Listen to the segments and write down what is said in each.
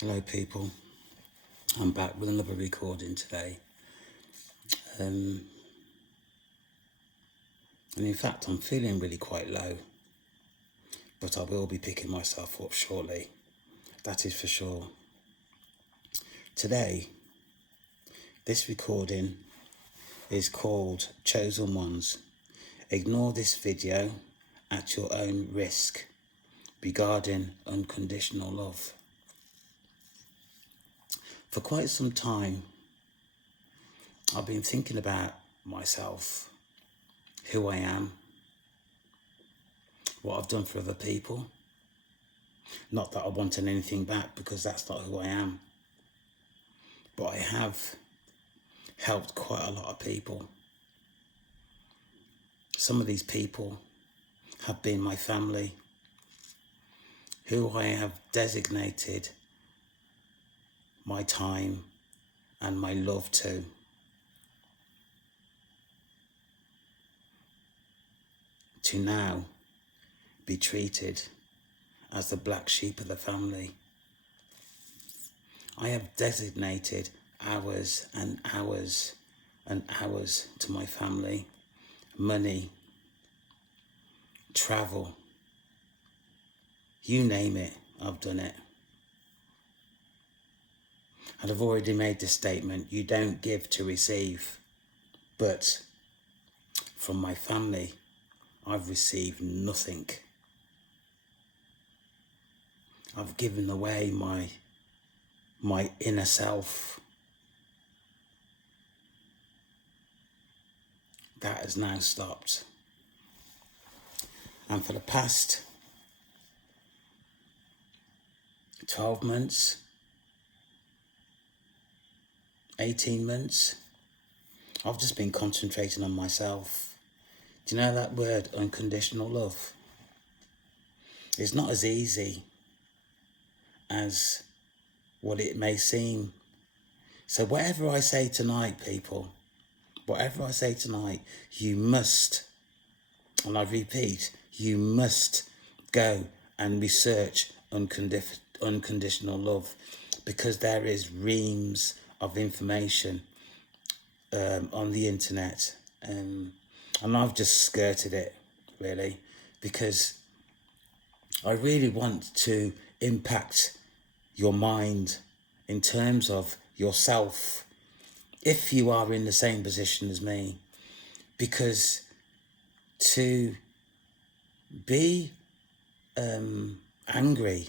Hello people, I'm back with another recording today. And in fact I'm feeling really quite low, but I will be picking myself up shortly, that is for sure. Today, this recording is called Chosen Ones. Ignore this video at your own risk regarding unconditional love. For quite some time, I've been thinking about myself, who I am, what I've done for other people. Not that I wanted anything back, because that's not who I am. But I have helped quite a lot of people. Some of these people have been my family, who I have designated my time and my love to now be treated as the black sheep of the family. I have designated hours and hours and hours to my family, money, travel, you name it, I've done it. And I've already made the statement, you don't give to receive, but from my family, I've received nothing. I've given away my inner self. That has now stopped. And for the past 12 months, 18 months, I've just been concentrating on myself. Do you know that word, unconditional love? It's not as easy as what it may seem. So whatever I say tonight, people, whatever I say tonight, you must, and I repeat, you must go and research unconditional love, because there is reams of information on the internet, and I've just skirted it, really, because I really want to impact your mind in terms of yourself, if you are in the same position as me. Because to be angry,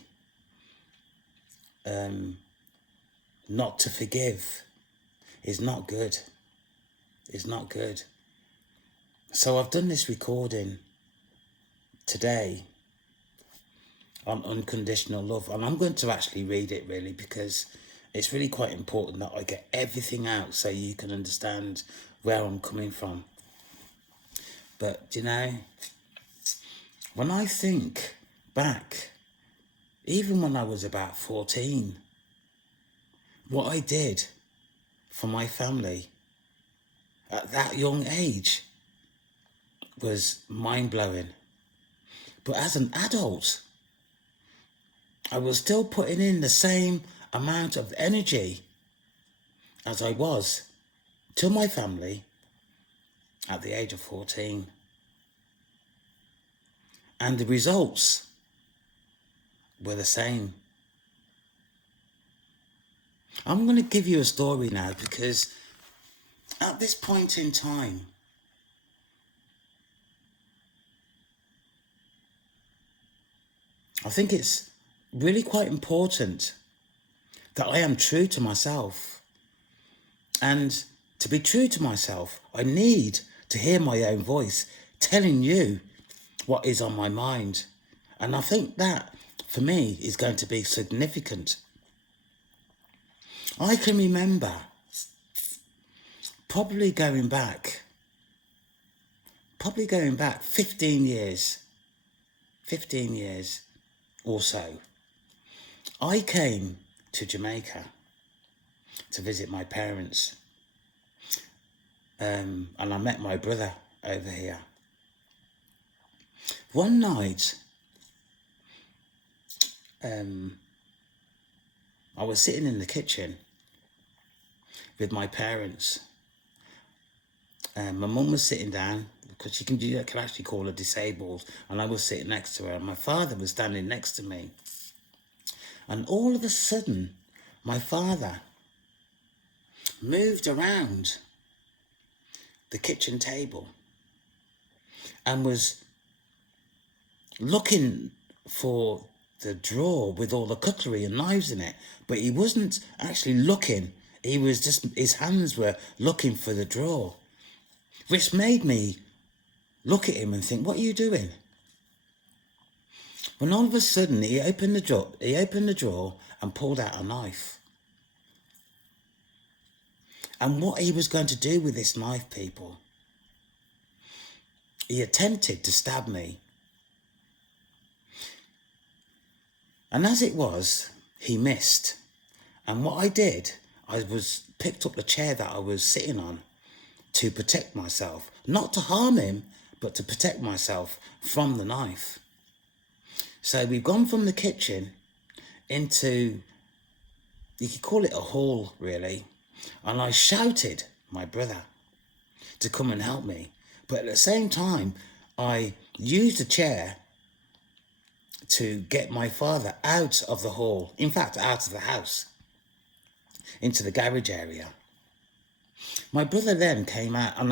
not to forgive, is not good. It's not good. So I've done this recording today on unconditional love, and I'm going to actually read it, really, because it's really quite important that I get everything out so you can understand where I'm coming from. But you know, when I think back, even when I was about 14, what I did for my family at that young age was mind-blowing. But as an adult, I was still putting in the same amount of energy as I was to my family at the age of 14. And the results were the same. I'm going to give you a story now, because at this point in time, I think it's really quite important that I am true to myself. And to be true to myself, I need to hear my own voice telling you what is on my mind. And I think that, for me, is going to be significant. I can remember probably going back 15 years or so. I came to Jamaica to visit my parents, and I met my brother over here. One night, I was sitting in the kitchen with my parents. My mum was sitting down because you can actually call her disabled, and I was sitting next to her, and my father was standing next to me. And all of a sudden, my father moved around the kitchen table and was looking for the drawer with all the cutlery and knives in it, but he wasn't actually looking. He was just, his hands were looking for the drawer, which made me look at him and think, what are you doing? When all of a sudden he opened the drawer and pulled out a knife. And what he was going to do with this knife, people, he attempted to stab me. And as it was, he missed. And what I did, I picked up the chair that I was sitting on to protect myself. Not to harm him, but to protect myself from the knife. So we've gone from the kitchen into, you could call it a hall, really. And I shouted my brother to come and help me. But at the same time, I used a chair to get my father out of the hall, in fact, out of the house, into the garage area. My brother then came out, and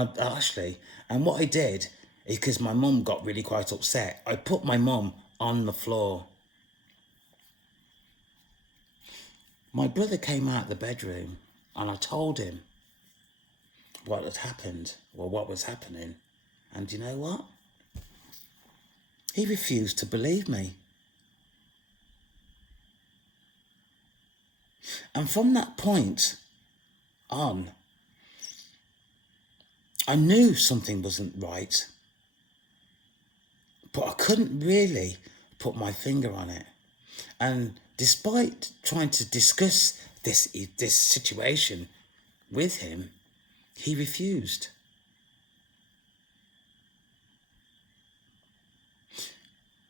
what I did is, because my mum got really quite upset, I put my mum on the floor. My brother came out of the bedroom, and I told him what had happened, or what was happening. And you know what? He refused to believe me. And from that point on, I knew something wasn't right, but I couldn't really put my finger on it. And despite trying to discuss this situation with him, he refused.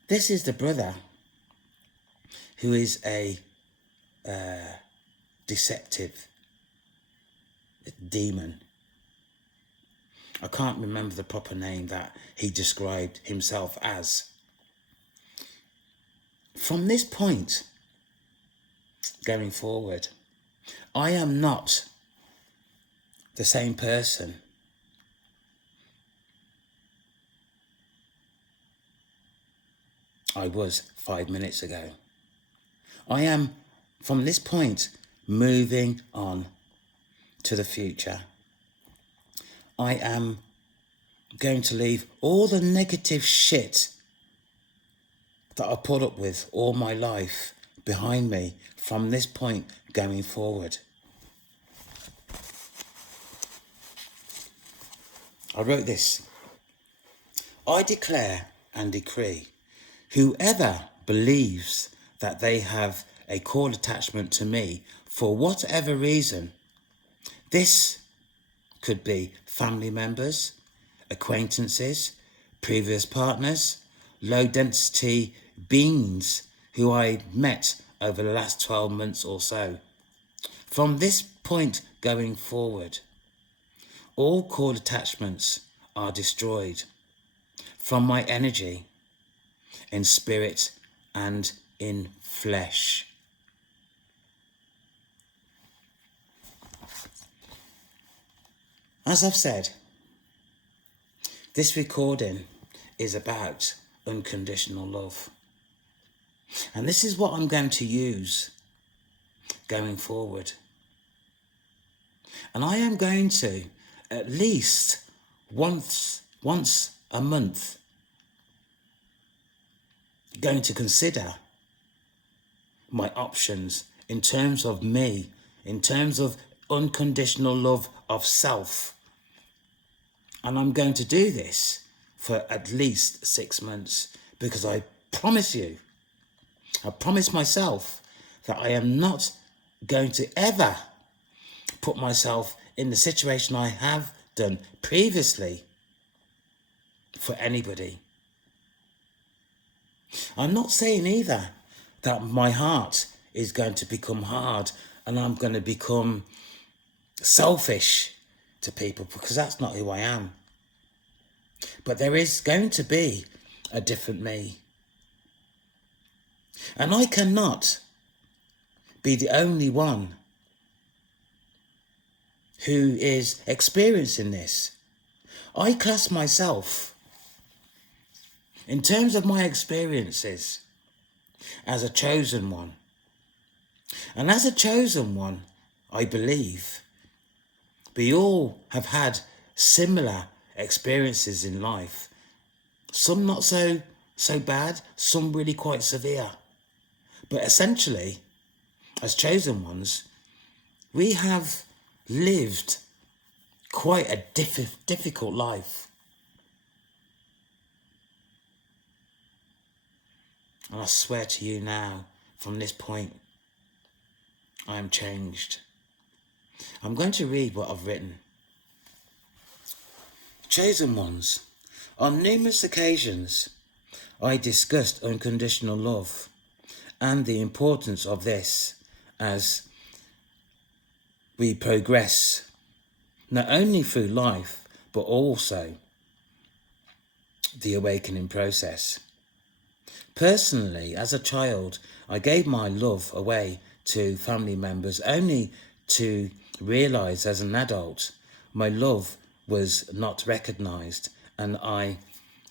This is the brother who is a deceptive demon. I can't remember the proper name that he described himself as. From this point going forward, I am not the same person I was 5 minutes ago. I am, from this point, moving on to the future. I am going to leave all the negative shit that I put up with all my life behind me from this point going forward. I wrote this. I declare and decree, whoever believes that they have a cord attachment to me for whatever reason, this could be family members, acquaintances, previous partners, low density beings who I met over the last 12 months or so. From this point going forward, all cord attachments are destroyed from my energy, in spirit and in flesh. As I've said, this recording is about unconditional love. And this is what I'm going to use going forward. And I am going to, at least once a month, going to consider my options in terms of me, in terms of unconditional love of self. And I'm going to do this for at least 6 months, because I promise you, I promise myself that I am not going to ever put myself in the situation I have done previously for anybody. I'm not saying either that my heart is going to become hard and I'm going to become selfish to people, because that's not who I am. But there is going to be a different me. And I cannot be the only one who is experiencing this. I class myself, in terms of my experiences, as a chosen one. And as a chosen one, I believe we all have had similar experiences in life. Some not so bad, some really quite severe. But essentially, as chosen ones, we have lived quite a difficult life. And I swear to you now, from this point, I am changed. I'm going to read what I've written. Chosen ones, on numerous occasions, I discussed unconditional love and the importance of this as we progress, not only through life, but also the awakening process. Personally, as a child, I gave my love away to family members only to realise as an adult my love was not recognised and I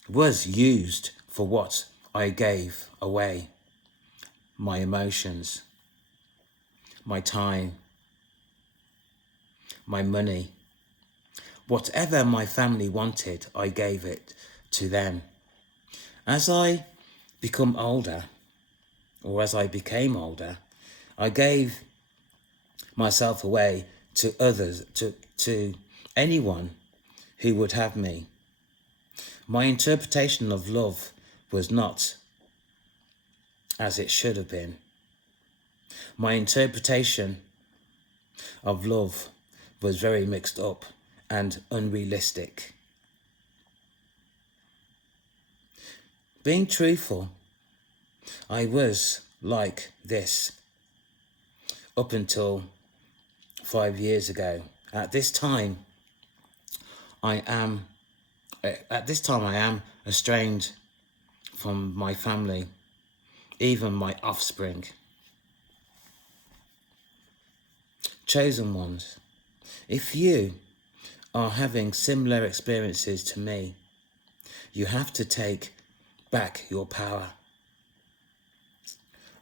was used for what I gave away. My emotions, my time, my money. Whatever my family wanted, I gave it to them. As I become older, or as I became older, I gave myself away to others, to anyone who would have me. My interpretation of love was not as it should have been. My interpretation of love was very mixed up and unrealistic. Being truthful, I was like this up until 5 years ago. At this time I am estranged from my family, even my offspring. Chosen ones, if you are having similar experiences to me, you have to take back your power.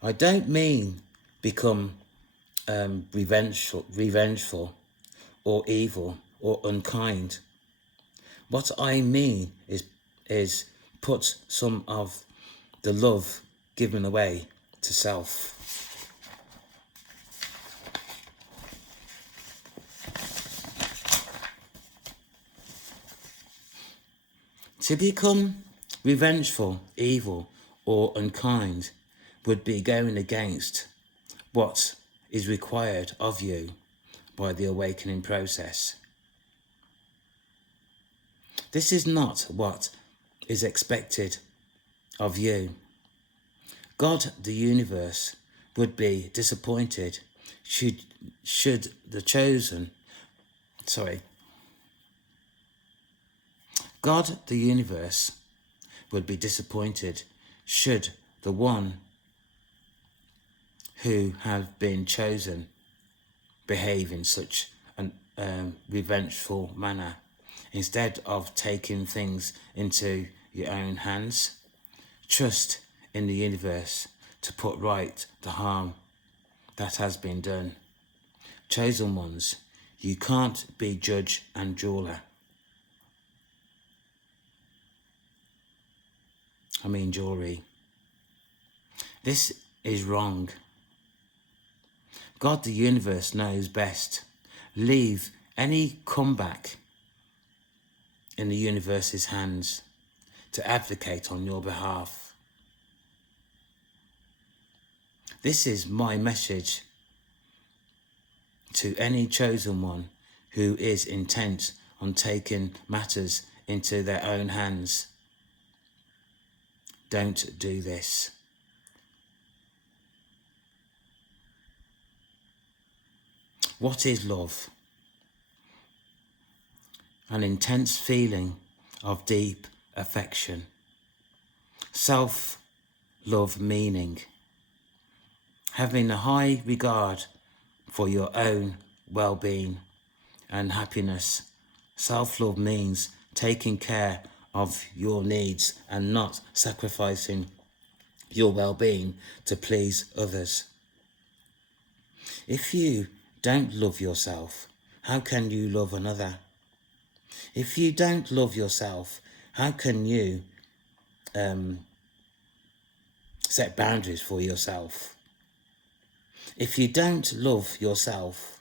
I don't mean become revengeful or evil or unkind. What I mean is put some of the love given away to self. To become revengeful, evil, or unkind would be going against what is required of you by the awakening process. This is not what is expected of you. God, the universe, would be disappointed should the chosen, God, the universe, would be disappointed should the one who have been chosen behave in such a revengeful manner, instead of taking things into your own hands. Trust in the universe to put right the harm that has been done. Chosen ones, you can't be judge and jeweler. Jewelry. This is wrong. God, the universe, knows best. Leave any comeback in the universe's hands to advocate on your behalf. This is my message to any chosen one who is intent on taking matters into their own hands. Don't do this. What is love? An intense feeling of deep affection. Self-love meaning. Having a high regard for your own well-being and happiness. Self-love means taking care of your needs and not sacrificing your well-being to please others. If you don't love yourself, how can you love another? If you don't love yourself, how can you set boundaries for yourself? If you don't love yourself,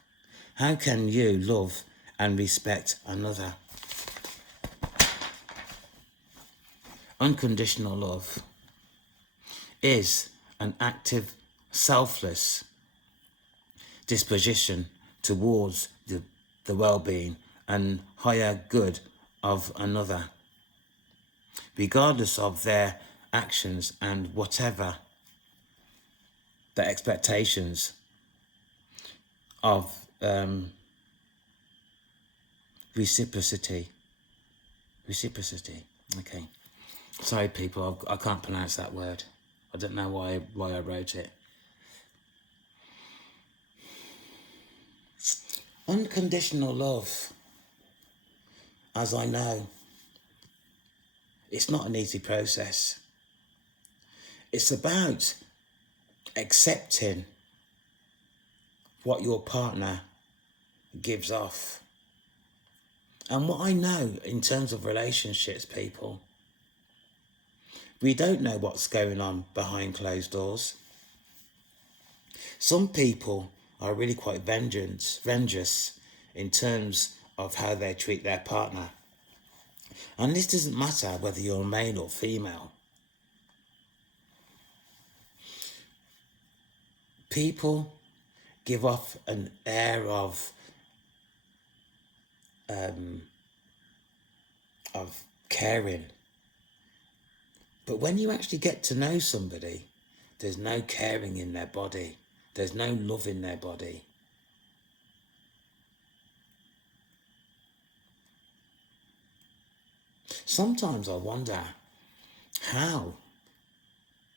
how can you love and respect another? Unconditional love is an active, selfless disposition towards the well-being and higher good of another, regardless of their actions and whatever the expectations of reciprocity. Okay. Sorry, people, I can't pronounce that word. I don't know why I wrote it. Unconditional love, as I know, it's not an easy process. It's about accepting what your partner gives off. And what I know in terms of relationships, people, we don't know what's going on behind closed doors. Some people are really quite vengeance in terms of how they treat their partner. And this doesn't matter whether you're male or female. People give off an air of caring. But when you actually get to know somebody, there's no caring in their body. There's no love in their body. Sometimes I wonder how,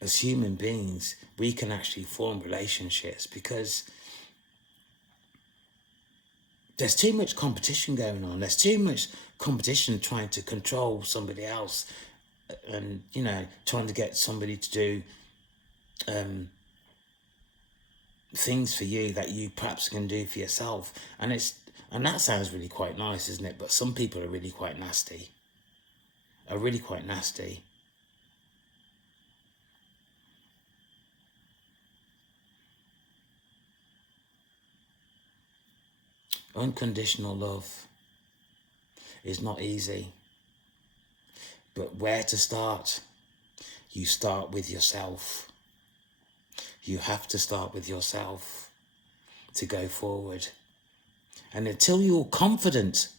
as human beings, we can actually form relationships, because there's too much competition going on. There's too much competition trying to control somebody else and, you know, trying to get somebody to do things for you that you perhaps can do for yourself. And that sounds really quite nice, isn't it? But some people are really quite nasty. Unconditional love is not easy. But where to start? You start with yourself. You have to start with yourself to go forward. And until you're confident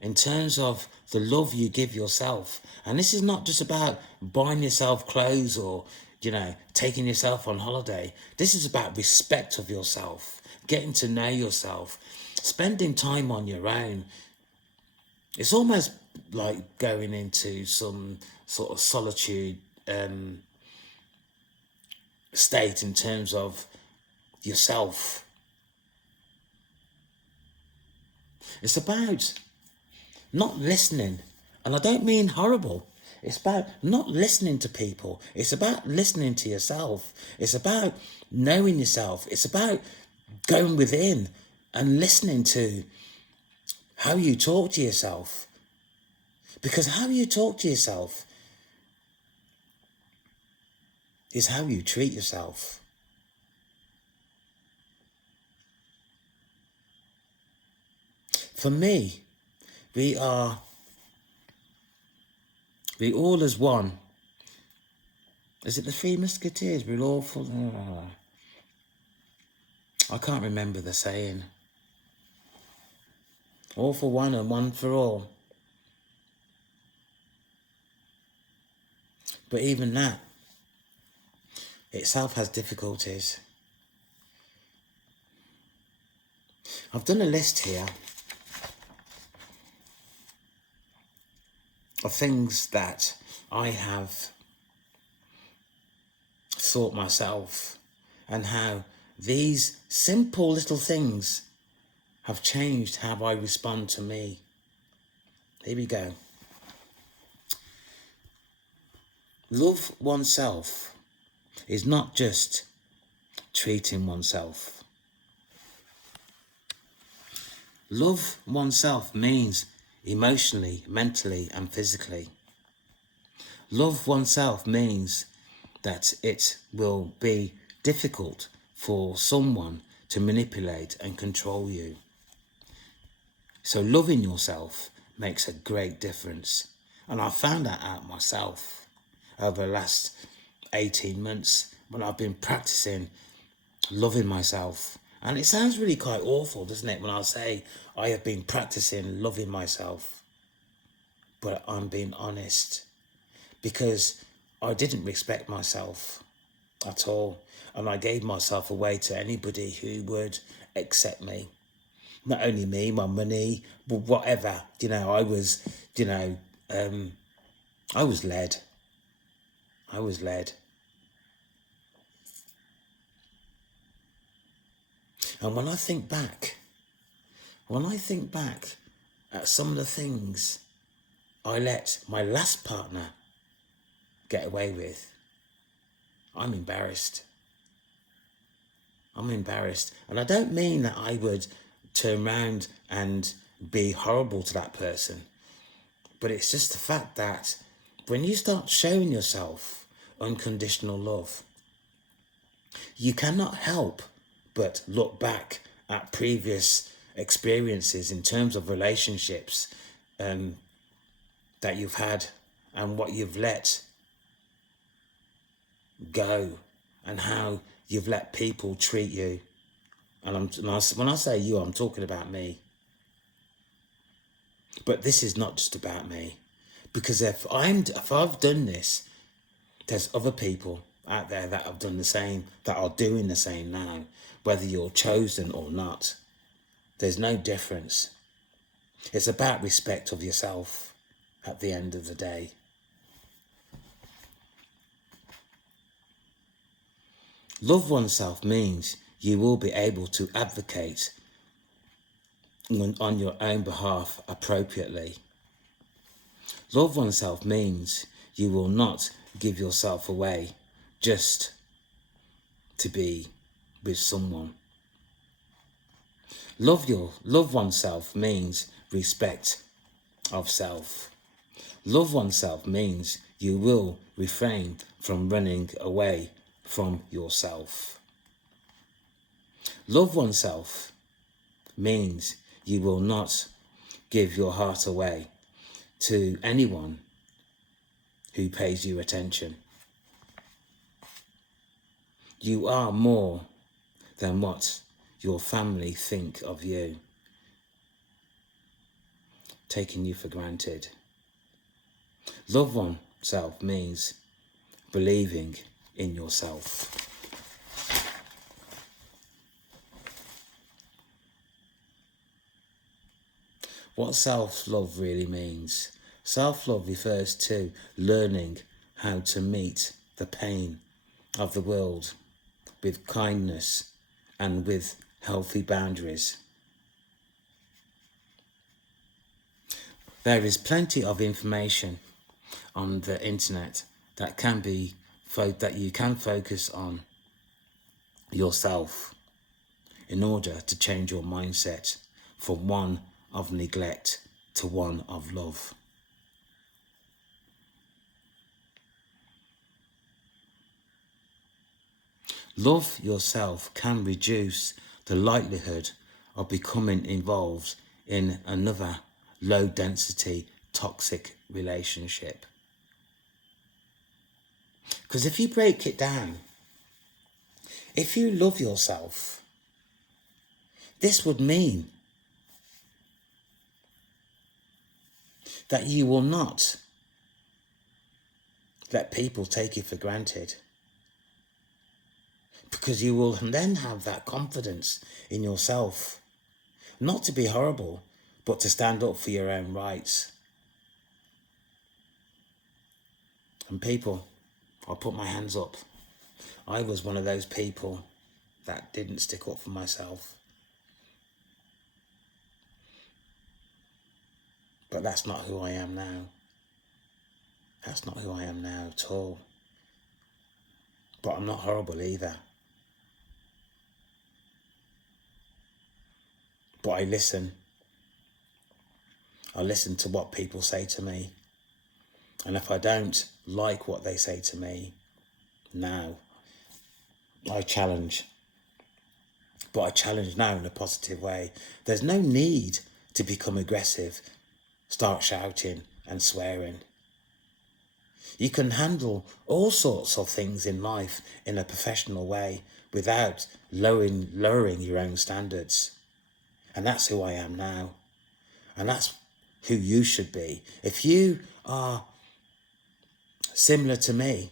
in terms of the love you give yourself, and this is not just about buying yourself clothes or, you know, taking yourself on holiday. This is about respect of yourself, getting to know yourself, spending time on your own. It's almost like going into some sort of solitude state in terms of yourself. It's about not listening, and I don't mean horrible. It's about not listening to people. It's about listening to yourself. It's about knowing yourself. It's about going within and listening to how you talk to yourself. Because how you talk to yourself is how you treat yourself. For me, we all as one. Is it the Three Musketeers? We're all for... I can't remember the saying. All for one and one for all. But even that itself has difficulties. I've done a list here of things that I have thought myself, and how these simple little things have changed how I respond to me. Here we go. Love oneself is not just treating oneself. Love oneself means emotionally, mentally, and physically. Love oneself means that it will be difficult for someone to manipulate and control you. So loving yourself makes a great difference. And I found that out myself over the last 18 months when I've been practicing loving myself. And it sounds really quite awful, doesn't it, when I say I have been practicing loving myself. But I'm being honest, because I didn't respect myself at all. And I gave myself away to anybody who would accept me. Not only me, my money, but whatever. I was led. I was led. And when I think back at some of the things I let my last partner get away with, I'm embarrassed. And I don't mean that I would turn around and be horrible to that person. But it's just the fact that when you start showing yourself unconditional love, you cannot help but look back at previous experiences in terms of relationships that you've had and what you've let go and how you've let people treat you. And when I say you, I'm talking about me. But this is not just about me, because if I've done this, there's other people out there that have done the same, that are doing the same now, whether you're chosen or not. There's no difference. It's about respect of yourself at the end of the day. Love oneself means you will be able to advocate on your own behalf appropriately. Love oneself means you will not give yourself away just to be with someone. Love oneself means respect of self. Love oneself means you will refrain from running away from yourself. Love oneself means you will not give your heart away to anyone who pays you attention. You are more than what your family think of you, taking you for granted. Love oneself means believing in yourself. What self-love really means. Self-love refers to learning how to meet the pain of the world with kindness and with healthy boundaries. There is plenty of information on the internet that you can focus on yourself in order to change your mindset from one of neglect to one of love. Love yourself can reduce the likelihood of becoming involved in another low-density toxic relationship. Because if you break it down, if you love yourself, this would mean that you will not let people take you for granted, because you will then have that confidence in yourself Not to be horrible, but to stand up for your own rights. And people, I'll put my hands up. I was one of those people that didn't stick up for myself. But that's not who I am now. That's not who I am now at all. But I'm not horrible either. But I listen. I listen to what people say to me. And if I don't like what they say to me now, I challenge. But I challenge now in a positive way. There's no need to become aggressive, start shouting and swearing. You can handle all sorts of things in life in a professional way without lowering your own standards. And that's who I am now. And that's who you should be. If you are similar to me,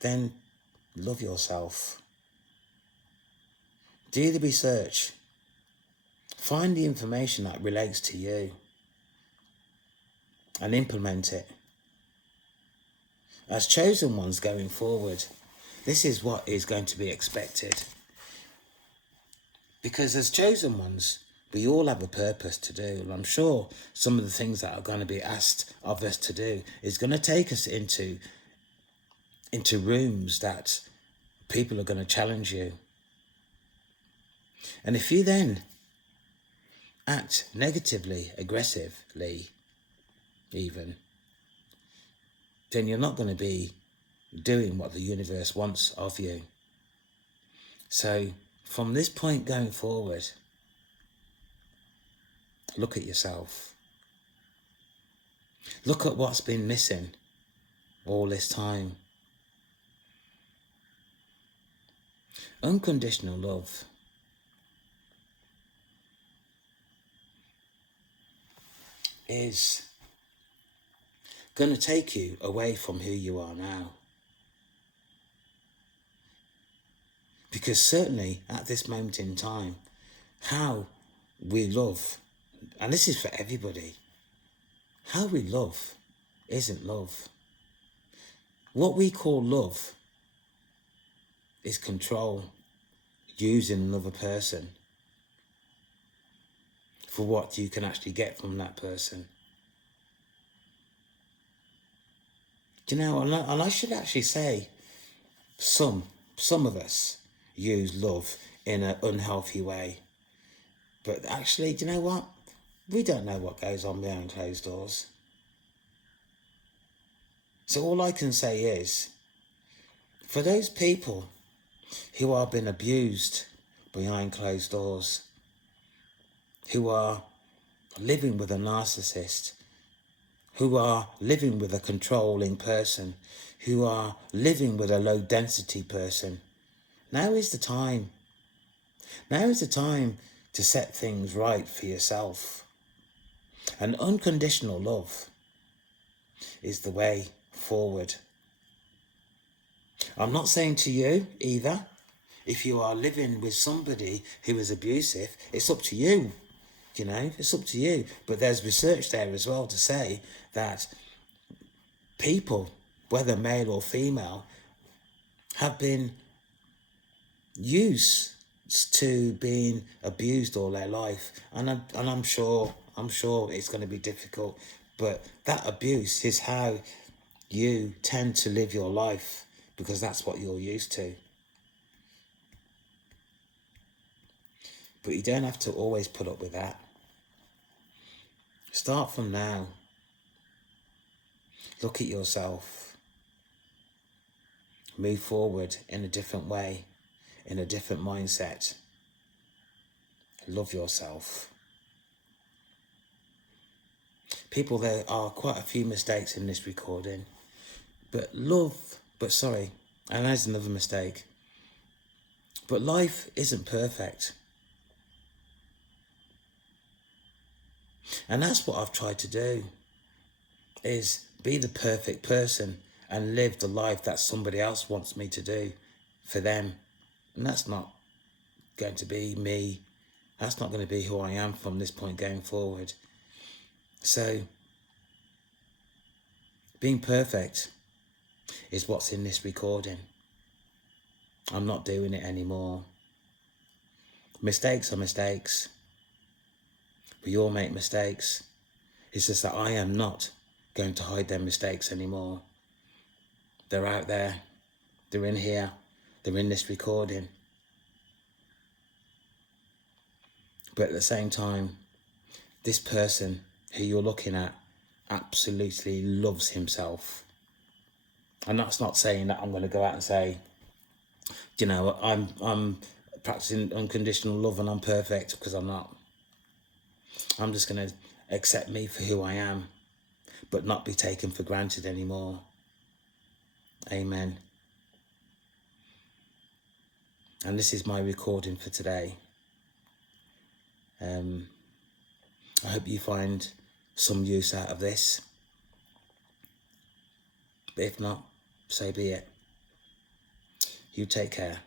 then love yourself. Do the research. Find the information that relates to you and implement it. As chosen ones going forward, this is what is going to be expected. Because as chosen ones, we all have a purpose to do. And I'm sure some of the things that are going to be asked of us to do is going to take us into rooms that people are going to challenge you. And if you then act negatively, aggressively, even, then you're not going to be doing what the universe wants of you. So from this point going forward, look at yourself. Look at what's been missing all this time. Unconditional love is going to take you away from who you are now. Because certainly at this moment in time, how we love, and this is for everybody, how we love isn't love. What we call love is control, using another person for what you can actually get from that person. Do you know, and I should actually say some of us use love in an unhealthy way. But actually, do you know what? We don't know what goes on behind closed doors. So all I can say is, for those people who are being abused behind closed doors, who are living with a narcissist, who are living with a controlling person, who are living with a low density person, now is the time. Now is the time to set things right for yourself. And unconditional love is the way forward. I'm not saying to you either, if you are living with somebody who is abusive, it's up to you. You know, it's up to you. But there's research there as well to say that people, whether male or female, have been used to being abused all their life. And I'm sure it's going to be difficult. But that abuse is how you tend to live your life, because that's what you're used to. But you don't have to always put up with that. Start from now. Look at yourself. Move forward in a different way, in a different mindset. Love yourself. People, there are quite a few mistakes in this recording. And there's another mistake. But life isn't perfect. And that's what I've tried to do, is be the perfect person and live the life that somebody else wants me to do for them. And that's not going to be me That's not going to be who I am from this point going forward. So, being perfect is what's in this recording. I'm not doing it anymore. Mistakes are mistakes. We all make mistakes. It's just that I am not going to hide them mistakes anymore. They're out there. They're in here. They're in this recording. But at the same time, this person who you're looking at absolutely loves himself. And that's not saying that I'm going to go out and say, you know, I'm practicing unconditional love and I'm perfect, because I'm not. I'm just going to accept me for who I am, but not be taken for granted anymore. Amen. And this is my recording for today. I hope you find some use out of this. But if not, so be it. You take care.